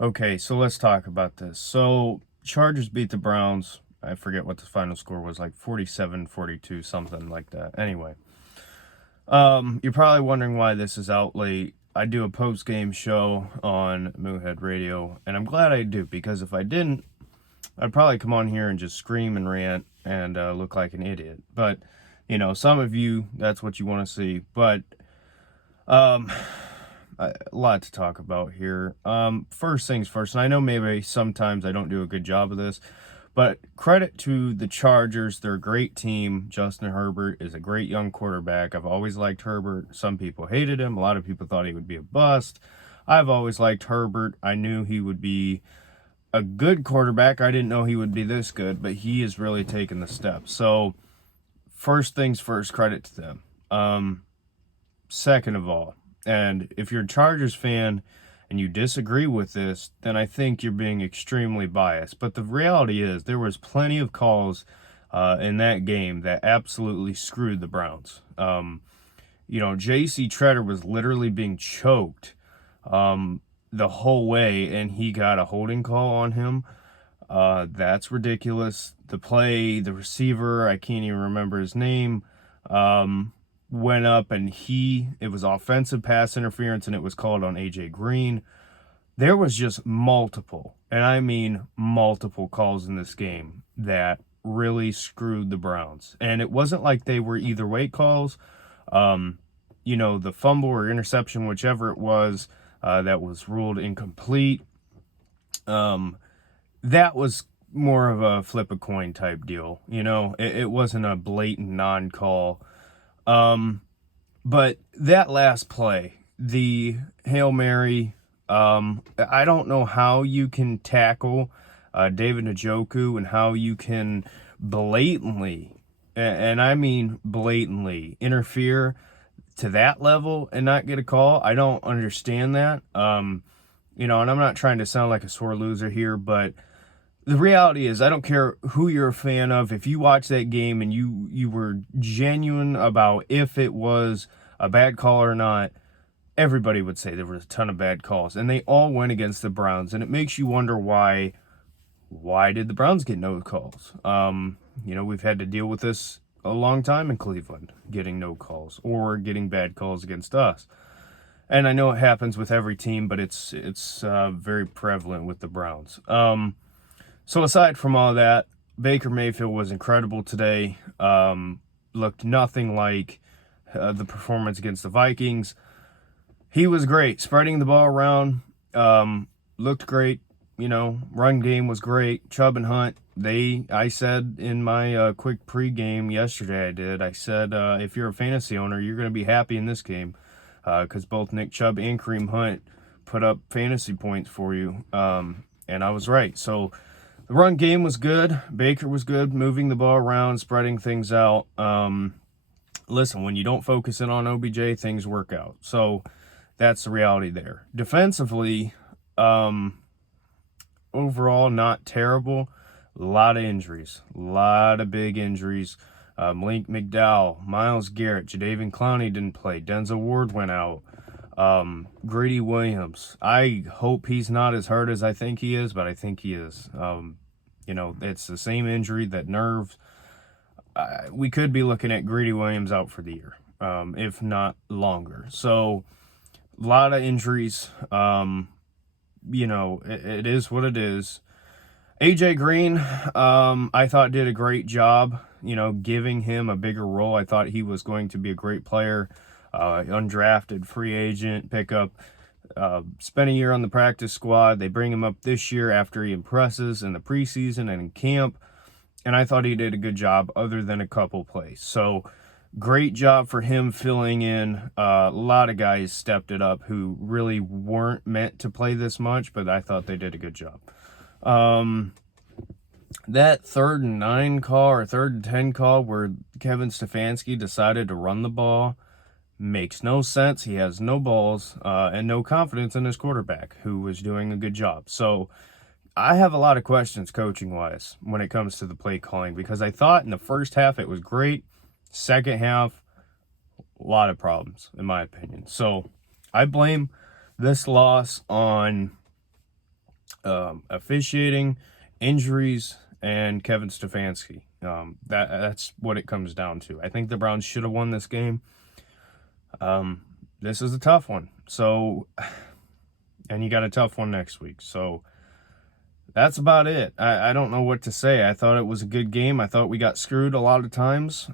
Okay, so let's talk about this. So, Chargers beat the Browns. I forget what the final score was, like 47-42, something like that. Anyway, you're probably wondering why this is out late. I do a post-game show on Moohead Radio, and I'm glad I do, because if I didn't, I'd probably come on here and just scream and rant and look like an idiot. But, some of you, that's what you want to see. But, um, a lot to talk about here. First things first, and I know maybe sometimes I don't do a good job of this, but credit to the Chargers. They're a great team. Justin Herbert is a great young quarterback. I've always liked Herbert. Some people hated him. A lot of people thought he would be a bust. I've always liked Herbert. I knew he would be a good quarterback. I didn't know he would be this good, but he has really taken the step. So, first things first, credit to them. Second of all, and if you're a Chargers fan and you disagree with this, then I think you're being extremely biased. But the reality is there was plenty of calls in that game that absolutely screwed the Browns. J.C. Treader was literally being choked the whole way, and he got a holding call on him. That's ridiculous. The receiver, I can't even remember his name, went up and it was offensive pass interference, and it was called on AJ Green. There was just multiple, and I mean multiple calls in this game that really screwed the Browns. And it wasn't like they were either way calls. The fumble or interception, whichever it was, that was ruled incomplete. That was more of a flip a coin type deal. It wasn't a blatant non-call. But that last play, the Hail Mary, I don't know how you can tackle David Njoku and how you can blatantly, and I mean blatantly, interfere to that level and not get a call. I don't understand that. And I'm not trying to sound like a sore loser here, but the reality is, I don't care who you're a fan of. If you watch that game and you were genuine about if it was a bad call or not, everybody would say there was a ton of bad calls, and they all went against the Browns. And it makes you wonder why did the Browns get no calls? We've had to deal with this a long time in Cleveland, getting no calls or getting bad calls against us. And I know it happens with every team, but it's very prevalent with the Browns. So aside from all that, Baker Mayfield was incredible today. Looked nothing like the performance against the Vikings. He was great, spreading the ball around. Looked great. Run game was great. Chubb and Hunt, I said in my quick pregame yesterday, I said, if you're a fantasy owner, you're going to be happy in this game because both Nick Chubb and Kareem Hunt put up fantasy points for you. And I was right. So the run game was good. Baker was good, moving the ball around, spreading things out. Listen, when you don't focus in on OBJ, things work out. So that's the reality there. Defensively, overall, not terrible. A lot of injuries. A lot of big injuries. Malik McDowell, Myles Garrett, Jadeveon Clowney didn't play. Denzel Ward went out. Greedy Williams. I hope he's not as hurt as I think he is, but I think he is. It's the same injury, that nerve. We could be looking at Greedy Williams out for the year, if not longer. So, a lot of injuries. It is what it is. AJ Green, I thought did a great job, giving him a bigger role. I thought he was going to be a great player. Undrafted free agent pickup, spent a year on the practice squad. They bring him up this year after he impresses in the preseason and in camp, and I thought he did a good job other than a couple plays. So great job for him filling in. A lot of guys stepped it up who really weren't meant to play this much, but I thought they did a good job. That 3rd and 9 call or 3rd and 10 call where Kevin Stefanski decided to run the ball makes no sense. He has no balls and no confidence in his quarterback, who was doing a good job. So I have a lot of questions coaching-wise when it comes to the play calling, because I thought in the first half it was great. Second half, a lot of problems, in my opinion. So I blame this loss on officiating, injuries, and Kevin Stefanski. That's what it comes down to. I think the Browns should have won this game. This is a tough one. So, and you got a tough one next week. So that's about it. I don't know what to say. I thought it was a good game. I thought we got screwed a lot of times.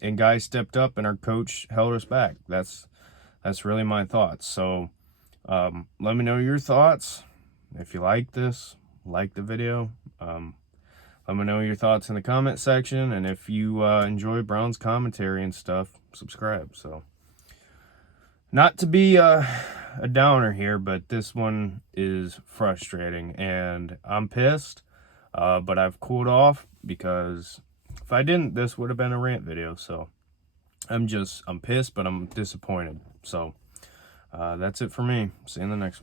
And guys stepped up and our coach held us back. That's really my thoughts. So let me know your thoughts. If you like this, like the video. Let me know your thoughts in the comment section. And if you enjoy Browns commentary and stuff, subscribe. So not to be a downer here, but this one is frustrating. And I'm pissed, but I've cooled off because if I didn't, this would have been a rant video. So I'm pissed, but I'm disappointed. So that's it for me. See you in the next one.